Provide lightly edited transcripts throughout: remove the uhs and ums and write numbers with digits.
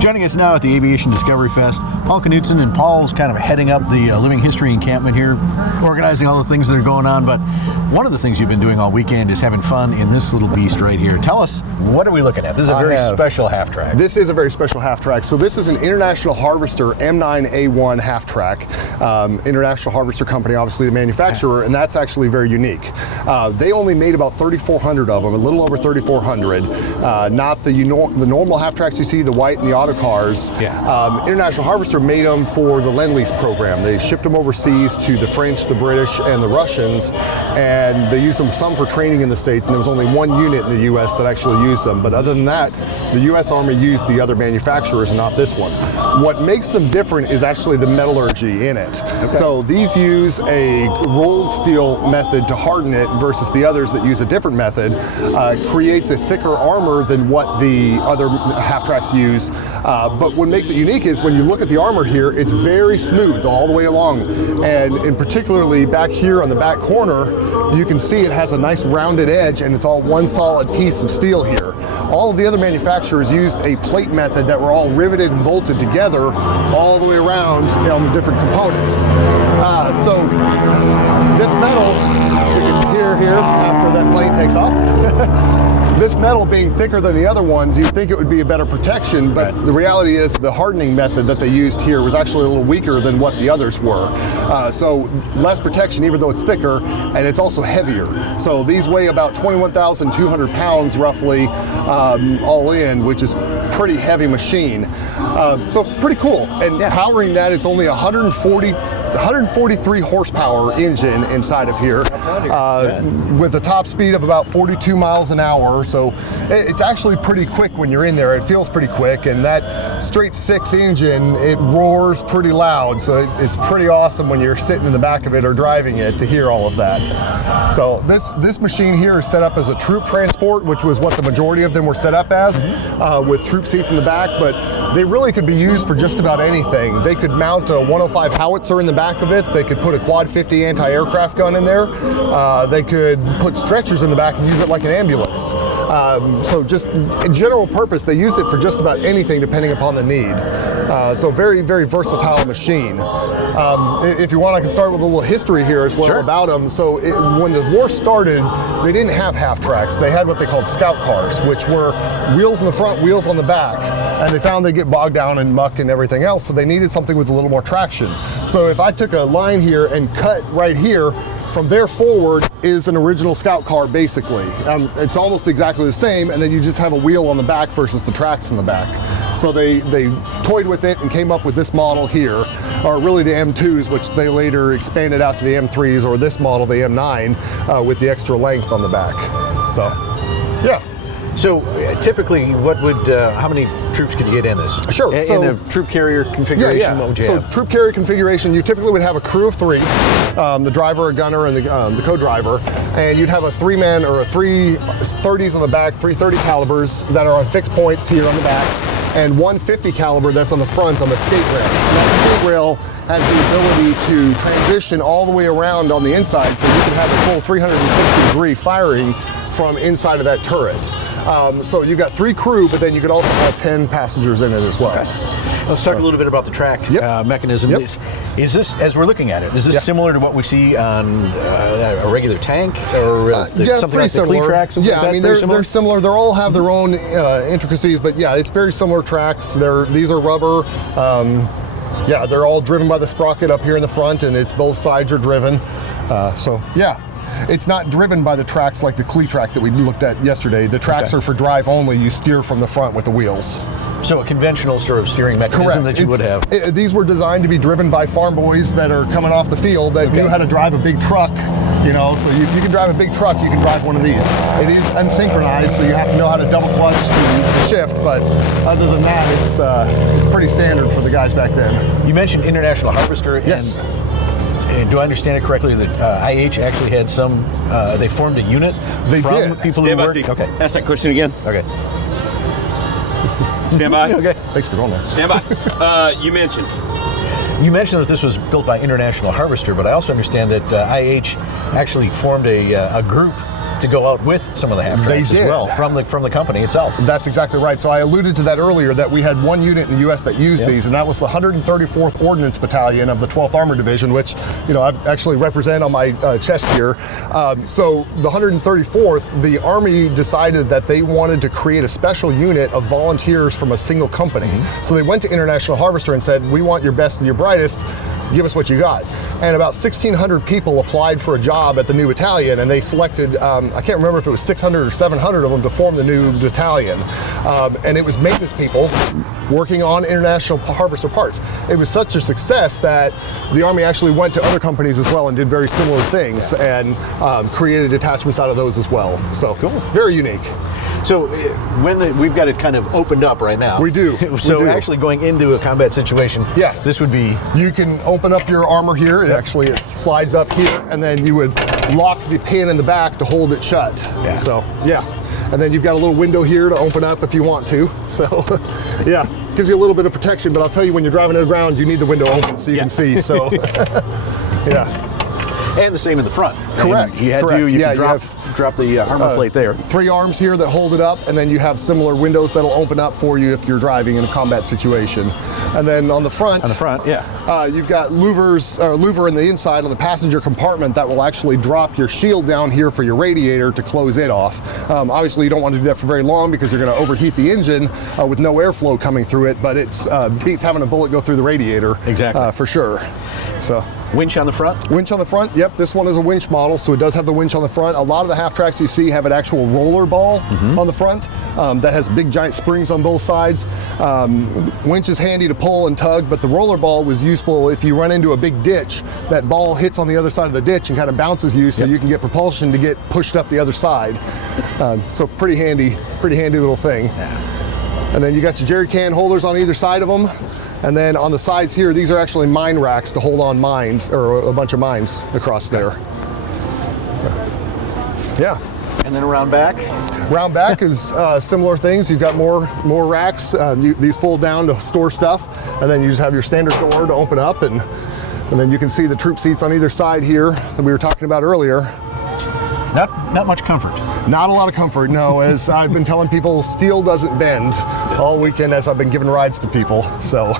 Joining us now at the Aviation Discovery Fest, Paul Knutson, and Paul's kind of heading up the Living History encampment here, organizing all the things that are going on. But one of the things you've been doing all weekend is having fun in this little beast right here. Tell us, what are we looking at? This is a very special half-track. This is a very special half-track. So this is an International Harvester M9A1 half-track. International Harvester Company, obviously the manufacturer, and that's actually very unique. They only made about 3,400 of them, a little over 3,400. Not the normal half-tracks you see, the white and the auto cars. Yeah. International Harvester made them for the Lend-Lease program. They shipped them overseas to the French, the British, and the Russians, and they used them some for training in the States, and there was only one unit in the U.S. that actually used them. But other than that, the U.S. Army used the other manufacturers and not this one. What makes them different is actually the metallurgy in it. Okay. So these use a rolled steel method to harden it versus the others that use a different method. Creates a thicker armor than what the other half-tracks use. But what makes it unique is when you look at the armor here, it's very smooth all the way along. And in particularly back here on the back corner, you can see it has a nice rounded edge and it's all one solid piece of steel here. All of the other manufacturers used a plate method that were all riveted and bolted together all the way around on the different components. So this metal, you can hear here after that plane takes off, this metal being thicker than the other ones, you'd think it would be a better protection, but the reality is the hardening method that they used here was actually a little weaker than what the others were. So less protection even though it's thicker, and it's also heavier. So these weigh about 21,200 pounds roughly all in, which is pretty heavy machine. So pretty cool. And powering that, it's only 143 horsepower engine inside of here with a top speed of about 42 miles an hour. So it's actually pretty quick when you're in there. It feels pretty quick, and that straight six engine, it roars pretty loud. So it's pretty awesome when you're sitting in the back of it or driving it to hear all of that. So this machine here is set up as a troop transport, which was what the majority of them were set up as, with troop seats in the back, but they really could be used for just about anything. They could mount a 105 howitzer in the back of it. They could put a quad 50 anti-aircraft gun in there. They could put stretchers in the back and use it like an ambulance. So just in general purpose, they use it for just about anything depending upon the need. So very, very versatile machine. If you want, I can start with a little history here as well about them. So when the war started, they didn't have half-tracks. They had what they called scout cars, which were wheels in the front, wheels on the back. And they found they get bogged down in muck and everything else, so they needed something with a little more traction. So if I took a line here and cut right here, from there forward is an original scout car basically. It's almost exactly the same, and then you just have a wheel on the back versus the tracks in the back. So they toyed with it and came up with this model here, or really the M2s, which they later expanded out to the M3s, or this model, the M9, with the extra length on the back. So, yeah. So typically, what would how many troops could you get in this? Sure. In the troop carrier configuration, what would you have? Troop carrier configuration, you typically would have a crew of three, the driver, a gunner, and the co-driver, and you'd have a three-man or three 30s on the back, 330 calibers that are on fixed points here on the back, and 150 caliber that's on the front on the skate rail. And that skate rail has the ability to transition all the way around on the inside, so you can have a full 360-degree firing from inside of that turret. So you've got 3 crew, but then you could also have 10 passengers in it as well. Okay. Let's talk a little bit about the track mechanism. Is this, as we're looking at it, is this similar to what we see on a regular tank, or something like the Clee tracks? Yeah, I mean they're similar. They all have their own intricacies, but yeah, it's very similar tracks. These are rubber. Yeah, they're all driven by the sprocket up here in the front, and it's both sides are driven. So yeah. It's not driven by the tracks like the Clee track that we looked at yesterday. The tracks are for drive only. You steer from the front with the wheels. So a conventional sort of steering mechanism that you would have. These were designed to be driven by farm boys that are coming off the field that knew how to drive a big truck. You know, so you can drive a big truck, you can drive one of these. It is unsynchronized, so you have to know how to double clutch to shift, but other than that, it's pretty standard for the guys back then. You mentioned International Harvester. Yes. And do I understand it correctly that IH actually had some, they formed a unit from people who worked? Okay. Ask that question again. Okay. Stand by. Okay. Thanks for going there. Stand by. You mentioned that this was built by International Harvester, but I also understand that IH actually formed a group to go out with some of the half tracks They as did. well from the company itself. That's exactly right. So I alluded to that earlier, that we had one unit in the U.S. that used these, and that was the 134th Ordnance Battalion of the 12th Armored Division, which I actually represent on my chest here. So the 134th, the Army decided that they wanted to create a special unit of volunteers from a single company. So they went to International Harvester and said, we want your best and your brightest. Give us what you got. And about 1,600 people applied for a job at the new battalion, and they selected, I can't remember if it was 600 or 700 of them to form the new battalion. And it was maintenance people working on International Harvester parts. It was such a success that the Army actually went to other companies as well and did very similar things, and created detachments out of those as well. So cool. Very unique. So we've got it kind of opened up right now. We do. So we do. actually going into a combat situation, this would be... You can open up your armor here. It actually slides up here, and then you would lock the pin in the back to hold it shut. So, and then you've got a little window here to open up if you want to. So, gives you a little bit of protection, but I'll tell you, when you're driving to the ground, you need the window open so you can see. So, And the same in the front. Correct. You had correct. to. You can drop the armor plate there. 3 arms here that hold it up, and then you have similar windows that'll open up for you if you're driving in a combat situation. And then on the front, you've got louver in the inside on the passenger compartment that will actually drop your shield down here for your radiator to close it off. Obviously, you don't want to do that for very long because you're going to overheat the engine with no airflow coming through it. But it's beats having a bullet go through the radiator. Exactly. For sure. So. Winch on the front? Winch on the front, yep. This one is a winch model, so it does have the winch on the front. A lot of the half tracks you see have an actual roller ball on the front that has big giant springs on both sides. Winch is handy to pull and tug, but the roller ball was useful if you run into a big ditch. That ball hits on the other side of the ditch and kind of bounces you, so you can get propulsion to get pushed up the other side. So pretty handy little thing. And then you got your jerry can holders on either side of them. And then on the sides here, these are actually mine racks to hold on mines, or a bunch of mines across there. And then around back? Round back is similar things. You've got more racks. These fold down to store stuff, and then you just have your standard door to open up, and then you can see the troop seats on either side here that we were talking about earlier. Not much comfort. Not a lot of comfort, no. As I've been telling people, steel doesn't bend all weekend as I've been giving rides to people. So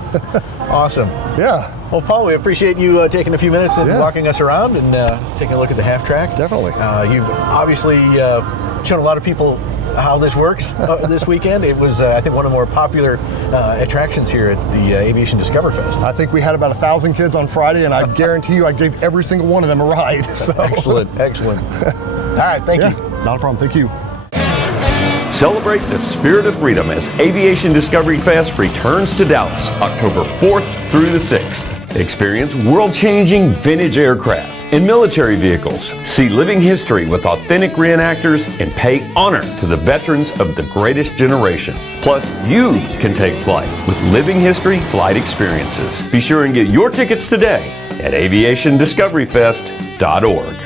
awesome. Yeah. Well, Paul, we appreciate you taking a few minutes and walking us around and taking a look at the half track. Definitely. You've obviously shown a lot of people how this works this weekend. It was, I think, one of the more popular attractions here at the Aviation Discovery Fest. I think we had about 1,000 kids on Friday, and I guarantee you I gave every single one of them a ride. So. Excellent. All right, thank you. Not a problem. Thank you. Celebrate the spirit of freedom as Aviation Discovery Fest returns to Dallas October 4th through the 6th. Experience world-changing vintage aircraft and military vehicles. See living history with authentic reenactors and pay honor to the veterans of the greatest generation. Plus, you can take flight with Living History Flight Experiences. Be sure and get your tickets today at aviationdiscoveryfest.org.